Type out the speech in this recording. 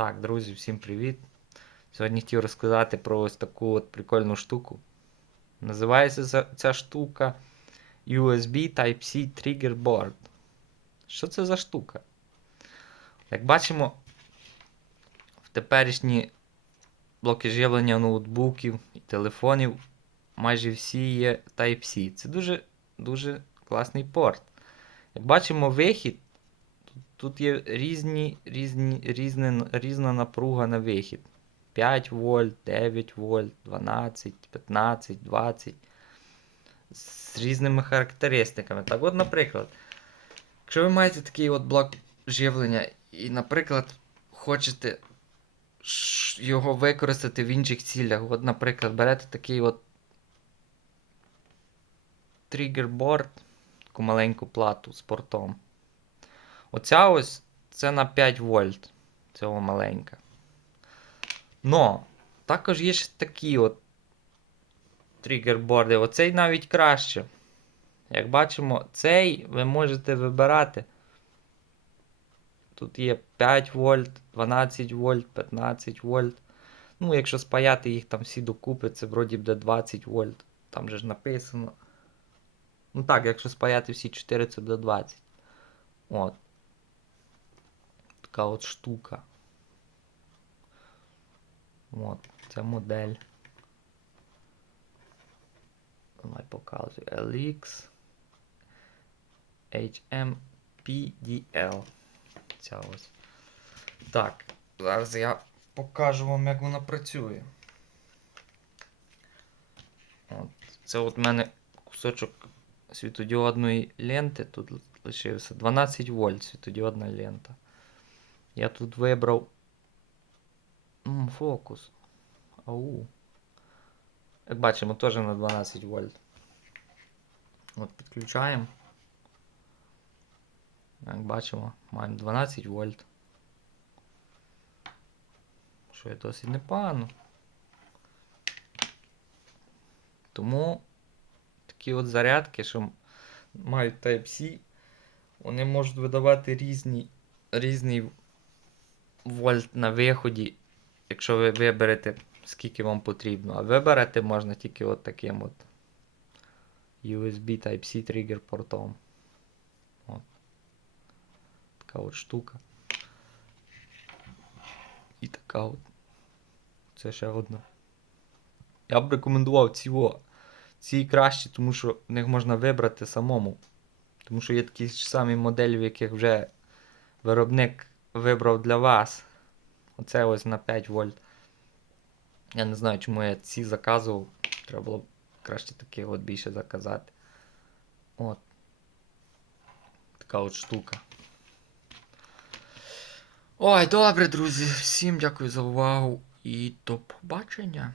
Так, друзі, всім привіт. Сьогодні хотів розказати про ось таку от прикольну штуку. Називається ця штука USB Type-C Trigger Board. Що це за штука? Як бачимо, в теперішні блоки живлення ноутбуків і телефонів майже всі є Type-C. Це дуже, дуже класний порт. Як бачимо, вихід Тут є різні, різні, різне, різна напруга на вихід. 5 вольт, 9 вольт, 12, 15, 20. З різними характеристиками. Так от, наприклад, якщо ви маєте такий от блок живлення і, наприклад, хочете його використати в інших цілях. От, наприклад, берете такий от тригерборд, таку маленьку плату з портом. Оця ось це на 5 вольт. Цього маленька. Но, також є ще такі от тригерборди. Оцей навіть краще. Як бачимо, цей ви можете вибирати. Тут є 5 вольт, 12 вольт, 15 вольт. Ну, якщо спаяти їх там всі докупи, це вроді буде 20 вольт. Там же ж написано. Ну так, якщо спаяти всі 4, це буде 20. От. Така от штука. От, це модель. Давай показую. LX HMPDL. Ця ось. Так, зараз я покажу вам, як вона працює. От. Це от в мене кусочок світодіодної ленти. Тут лишився 12 вольт світодіодна лента. Я тут вибрав М, фокус. Ау. Як бачимо, теж на 12 вольт. От підключаємо. Як бачимо, маємо 12 вольт. Що є досить непогано. Тому такі от зарядки, що мають Type-C, вони можуть видавати різні, різний вольт на виході, якщо ви виберете, скільки вам потрібно. А виберете можна тільки от таким от USB Type-C тригер портом. От. Така от штука. І така от. Це ще одна. Я б рекомендував ці о, ці кращі, тому що в них можна вибрати самому. Тому що є такі ж самі моделі, в яких вже виробник вибрав для вас. Оце ось на 5 вольт. Я не знаю, чому я ці заказував. Треба було б краще таких от більше заказати. От. Така от штука. Ой, добре, друзі. Всім дякую за увагу і до побачення.